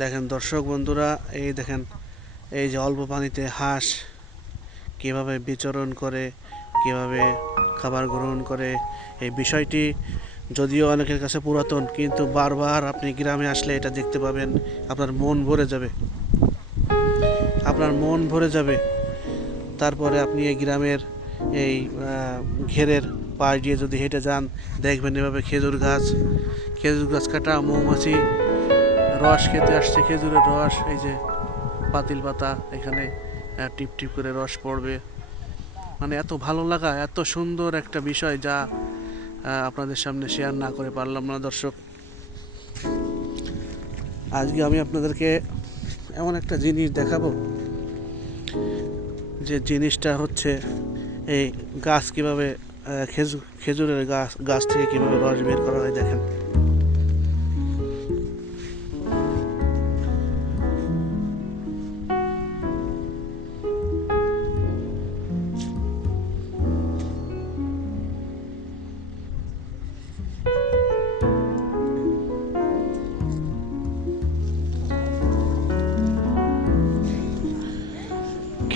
দেখেন দর্শক বন্ধুরা, এই দেখেন এই যে অল্প পানিতে হাঁস কীভাবে বিচরণ করে, কীভাবে খাবার গ্রহণ করে। এই বিষয়টি যদিও অনেকের কাছে পুরাতন, কিন্তু বারবার আপনি গ্রামে আসলে এটা দেখতে পাবেন, আপনার মন ভরে যাবে, আপনার মন ভরে যাবে। তারপরে আপনি এই গ্রামের এই ঘেরের পাশ দিয়ে যদি হেঁটে যান, দেখবেন এভাবে খেজুর গাছ কাটা, মৌমাছি রস খেতে আসছে, খেজুরের রস, এই যে পাতিল পাতা, এখানে টিপ টিপ করে রস পড়বে। মানে এত ভালো লাগা, এত সুন্দর একটা বিষয়, যা আপনাদের সামনে শেয়ার না করে পারলাম না দর্শক। আজকে আমি আপনাদেরকে এমন একটা জিনিস দেখাবো, যে জিনিসটা হচ্ছে এই গাছ কীভাবে খেজুরের গাছ থেকে কীভাবে রস বের করা হয়। দেখেন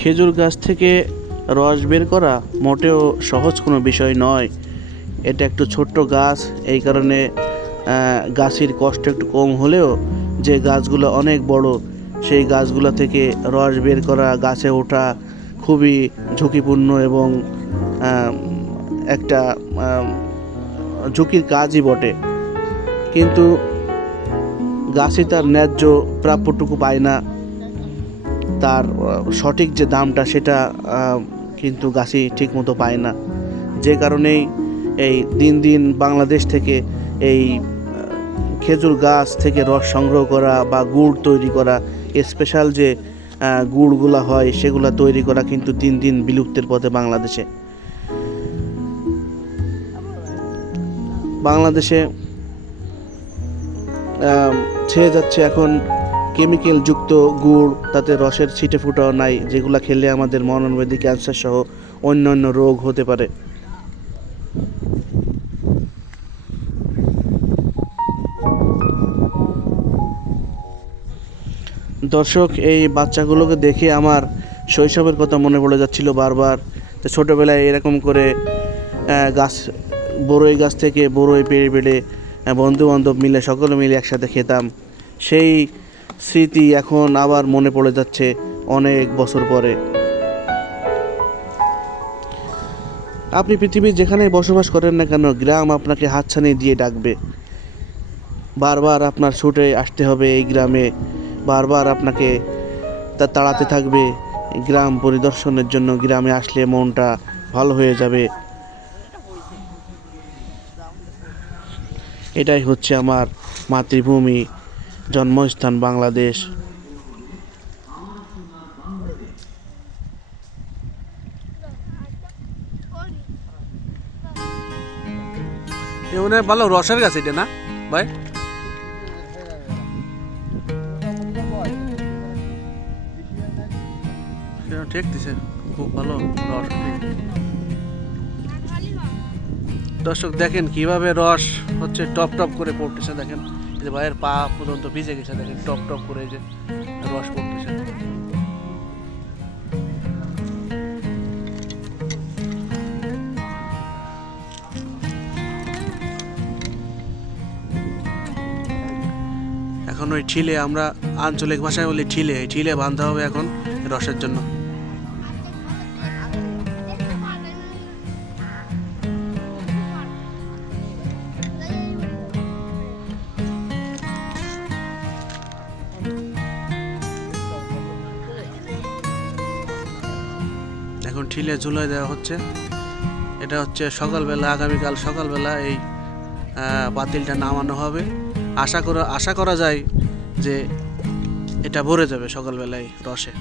খেজুর গাছ থেকে রস বের করা মোটেও সহজ কোনো বিষয় নয়। এটা একটু ছোট্ট গাছ, এই কারণে গাছের কষ্ট একটু কম হলেও যে গাছগুলো অনেক বড়, সেই গাছগুলো থেকে রস বের করা, গাছে ওঠা খুবই ঝুঁকিপূর্ণ এবং একটা ঝুঁকির কাজই বটে। কিন্তু গাছই তার ন্যায্য প্রাপ্যটুকু পায় না, তার সঠিক যে দামটা সেটা কিন্তু গাছই ঠিকমতো পায় না। যে কারণেই এই দিন দিন বাংলাদেশ থেকে এই খেজুর গাছ থেকে রস সংগ্রহ করা বা গুড় তৈরি করা, স্পেশাল যে গুড়গুলা হয় সেগুলা তৈরি করা কিন্তু দিন দিন বিলুপ্তের পথে বাংলাদেশে ছেয়ে যাচ্ছে এখন কেমিক্যাল যুক্ত গুড়, তাতে রসের ছিটে ফুটাও নাই, যেগুলো খেলে আমাদের মরণব্যাধি, ক্যান্সার সহ অন্যান্য রোগ হতে পারে। দর্শক, এই বাচ্চাগুলোকে দেখে আমার শৈশবের কথা মনে পড়ে যাচ্ছিল বারবার। ছোটোবেলায় এরকম করে বড়ই গাছ থেকে বড়ই পেড়ে পেড়ে বন্ধু বান্ধব মিলে সকলে মিলে একসাথে খেতাম। সেই স্মৃতি এখন আবার মনে পড়ে যাচ্ছে অনেক বছর পরে। আপনি পৃথিবীর যেখানে বসবাস করেন না কেন, গ্রাম আপনাকে হাতছানি দিয়ে ডাকবে। বারবার আপনার ছুটে আসতে হবে এই গ্রামে, বারবার আপনাকে তাড়াতে থাকবে গ্রাম পরিদর্শনের জন্য। গ্রামে আসলে মনটা ভালো হয়ে যাবে। এটাই হচ্ছে আমার মাতৃভূমি, জন্মস্থান বাংলাদেশ। ভালো রসের গাছ এটা না ভাই? ঠিক দিছে, খুব ভালো রস। দর্শক দেখেন কিভাবে রস হচ্ছে টপ টপ করে পড়তেছে। দেখেন এই যে ভাইয়ের পা পর্যন্ত ভিজে গেছে, দেখেন টপ টপ করে যে রস পড়তেছে। এখন ওই ঠিলে, আমরা আঞ্চলিক ভাষায় বলি ঠিলে, এই ঠিলে বাঁধা হবে এখন রসের জন্য। এখন ঠিলে ঝুলাই দেওয়া হচ্ছে। এটা হচ্ছে সকালবেলা, আগামীকাল সকালবেলা এই পাতিলটা নামানো হবে। আশা করা যায় যে এটা ভরে যাবে সকালবেলায় রসে।